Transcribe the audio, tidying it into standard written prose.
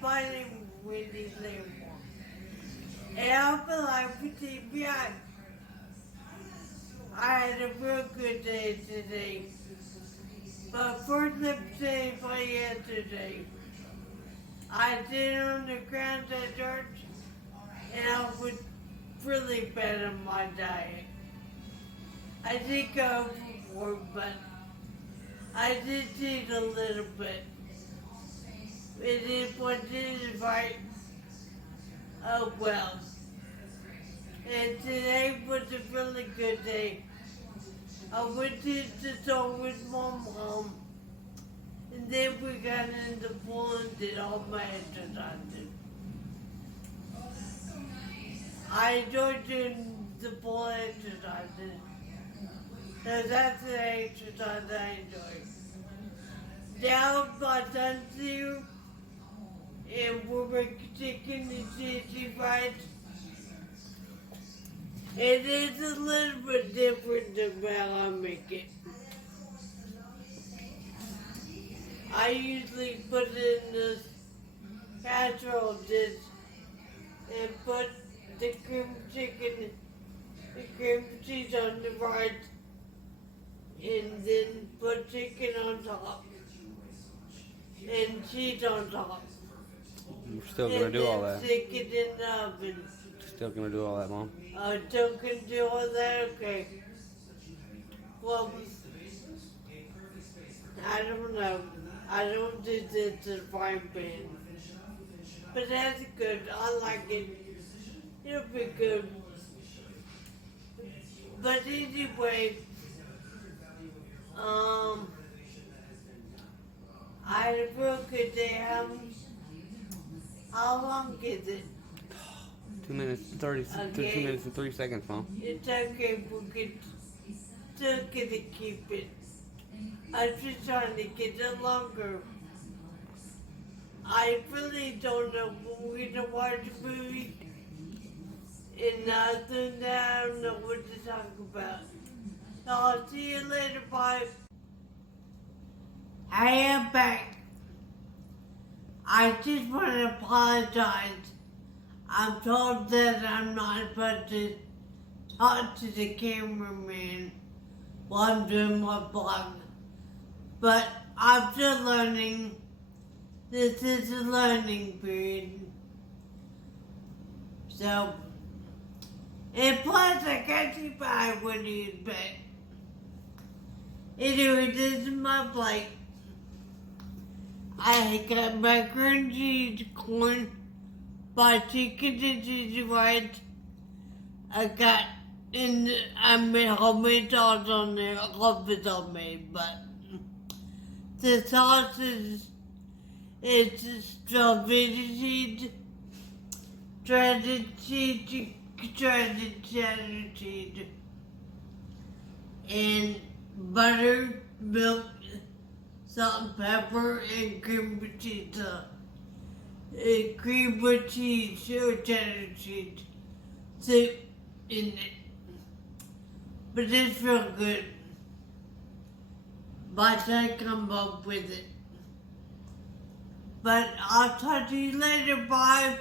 fighting Wendy's anymore. And I feel like with TBI, I had a real good day today. But first episode for yesterday, I did on the ground at church, and I was really bad on my diet. I did go overboard, but I did eat a little bit. It is what it is, right? Oh well. And today was a really good day. I went to the store with my mom, and then we got in the pool and did all my exercises. I enjoyed doing the pool exercises. So that's the exercise I enjoy. Now my son's here, and we're making chicken and cheesey fries. It is a little bit different than how I make it. I usually put it in this casserole dish and put the cream chicken, the cream cheese on the right, and then put chicken on top and cheese on top. You're still gonna do all that. Stick it in the oven. Still gonna do all that, Mom. Still can do all that? Okay. Well, I don't know. I don't do this in frying pan. But that's good. I like it. It'll be good. But anyway, I had a real good day. How long is it? 2 minutes, 30, Okay. 2 minutes and 3 seconds, Mom. It's okay, we can still get to keep it. I'm just trying to get it longer. I really don't know when we're gonna watch a movie. And other than that, I don't know what to talk about. So I'll see you later, bye. I am back. I just want to apologize. I'm told that I'm not supposed to talk to the cameraman while I'm doing my blog. But I'm still learning. This is a learning period. So, and plus I got you by when he's back. Anyway, this is my plate. I got macaroni and cheese, corn, my chicken and cheesy fries. I got I made homemade sauce on there. I love it homemade, but the sauce is strawberry seeds, shredded cheese, shredded cheddar cheese, and butter, milk, salt and pepper, and cream of cheese. Cream of cheese or cheddar cheese soup in it. But it's real good. My son come up with it. But I'll talk to you later, bye.